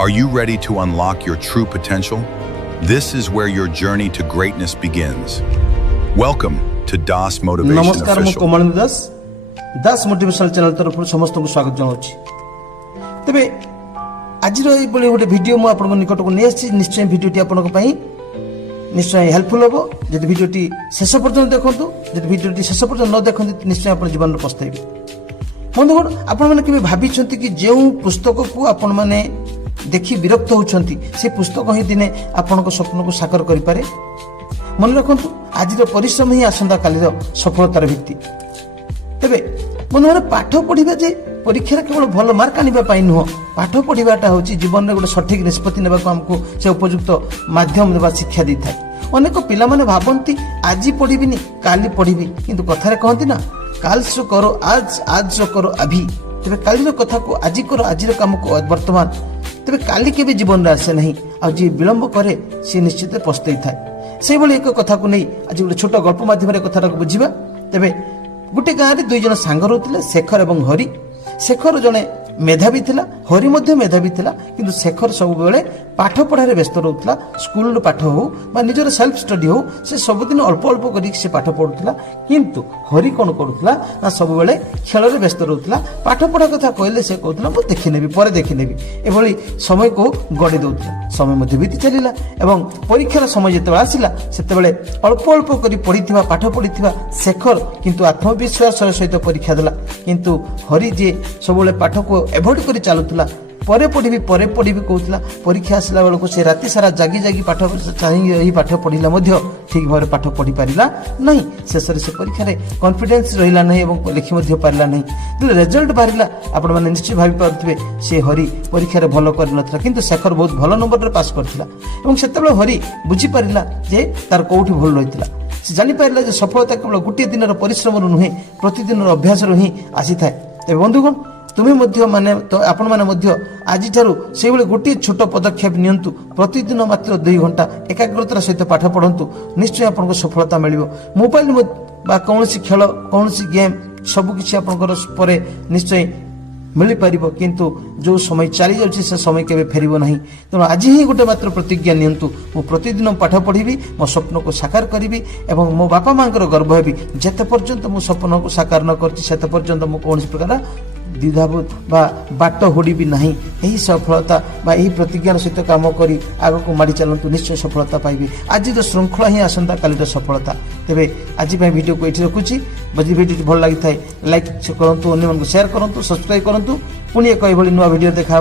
Are you ready to unlock your true potential? This is where your journey to greatness begins. Welcome to Das Motivation नमस्कार मु Official. कोमल दास motivational channel तरफ समस्त को स्वागत जनाऊँगी। तेबे आज गोटे भिडियो मु आपन निकट को नहीं निश्चय भिडियोटी आपन निश्चय हेल्पफुल हम जब भिडियोटी शेष पर्यंत देखूँ जब भिडियोटी शेष पर्यंत न देखते निश्चय आप जीवन में पछताइबे। बंधुगण आपण मैंने केबे भाबिछंती कि जो पुस्तक को आपण मैंने देखि विरक्त होउछंती से पुस्तक ही दिने आपण स्वप्न को साकार करि पारे। मन रखंतु आज परिश्रम ही आसंता कालीर सफलतार भित्ति। तेबे बंधुगण पाठ पढ़िबा जे परीक्षा केवल भल मार्क आनिबा पाई नुह, पाठ पढ़िबाटा होची जीवन में गोटे सठिक निष्पत्ति नेबाको हमको से उपयुक्त माध्यम देवा शिक्षा दी थाए। अनेक पिला माने भाबंती आज पढ़िबिनी काली पढ़िबी, किंतु कथारे कहंती ना काल सो करो आज, आज सो करो अभी। तेबे कालीर कथा को आज करो, आज काम को वर्तमान। तेबे काली केबे जीवन रे आसे नहीं, आ जे विलंब करे से निश्चित पछताई थाए। से भली एक कथा को नहीं आज गोटे छोट गल्प माध्यम रे कथाटा को बुझिबा। तेबे गोटे गाँव में दुई जन सांग रोते शेखर और हरि। शेखर जड़े मेधावी थिला, हरि मध्य मेधावी थिला, किंतु शेखर सब बेले पाठ पढ़ारे व्यस्त रोला। स्कूल पाठ हो बा निजर सेल्फ स्टडी हो से सबुदिन अल्प अल्प कर से पाठ पढ़ुला, किंतु हरि कौन करूला ना सब बेले खेल में व्यस्त रोला। पाठ पढ़ा कथा कहले से कहूला मु देखिनेबी पर देखिनेबी, एभली समय को गड़ी दउथला। समय मध्य बीती चलिला एवं परीक्षार समय जिते आसिला सेतेबेले अल्प अल्प कर पढ़िथिबा पाठ पढ़िथिबा शेखर किंतु आत्मविश्वास सहित परीक्षा देला, किंतु हरि जे सब बेले पाठ को एभॉइड कर चलुला परे पढ़ी कहूला। परीक्षा आसला बेलू से राति सारा जागी जागी पाठ चाहिए पाठ पढ़ला ठीक भाव पाठ पढ़ी पारा नहीं। शेष से परीक्षा कॉन्फिडेंस रहा नहीं और लिखि पारा नहीं। जो रिजल्ट बाहर आपण मैंने निश्चय भावी पारे से हरि परीक्षा भल कर किंतु शेखर बहुत भल नंबर पास करता। से हरि बुझीपारा जे तार कौटी भूल रही से जापारा सफलता केवल गोटे दिन परिश्रम नुहे प्रतिदिन अभ्यास ही आसी थाए। तेज बंधुगण तुम्हें माने तो आपण माने आज से गोटे छोट पदक्षेप नियंतु। प्रतिदिन मात्र 2 घंटा एकाग्रतार सहित पाठ पढ़ंतु, निश्चय आपको सफलता मिलिबो। मोबाइल बा कौन खेल कौन गेम सबकि आपरे निश्चय मिल पार, किंतु जो समय चली जाऊँगी से समय केवे फेरिबो नहीं। तेणु आज ही गोटे मात्र प्रतिज्ञा नियंतु, मु प्रतिदिन पाठ पढ़ी, मो स्वप्न को साकार करी और मो बापा माँ गर्व हेबी। जेते पर्यंत मु स्वप्न को साकार न करछि सेते पर्यंत मु कौन प्रकार द्विधाबोध बा बाट होड़ी भी नहीं। यही सफलता बा यही प्रतिज्ञार सहित काम करी आग को माड़ी चलतु, निश्चय सफलता पाइबे। आज श्रृंखला ही आसंता कालीर सफलता। तेबे आज वीडियो को ये रखुच्छी। जदि वीडियो भल लगी थाए लाइक करूँ, अन्य शेयर करूँ, सब्सक्राइब करूँ। पुणी एक नुआ वीडियो देखा।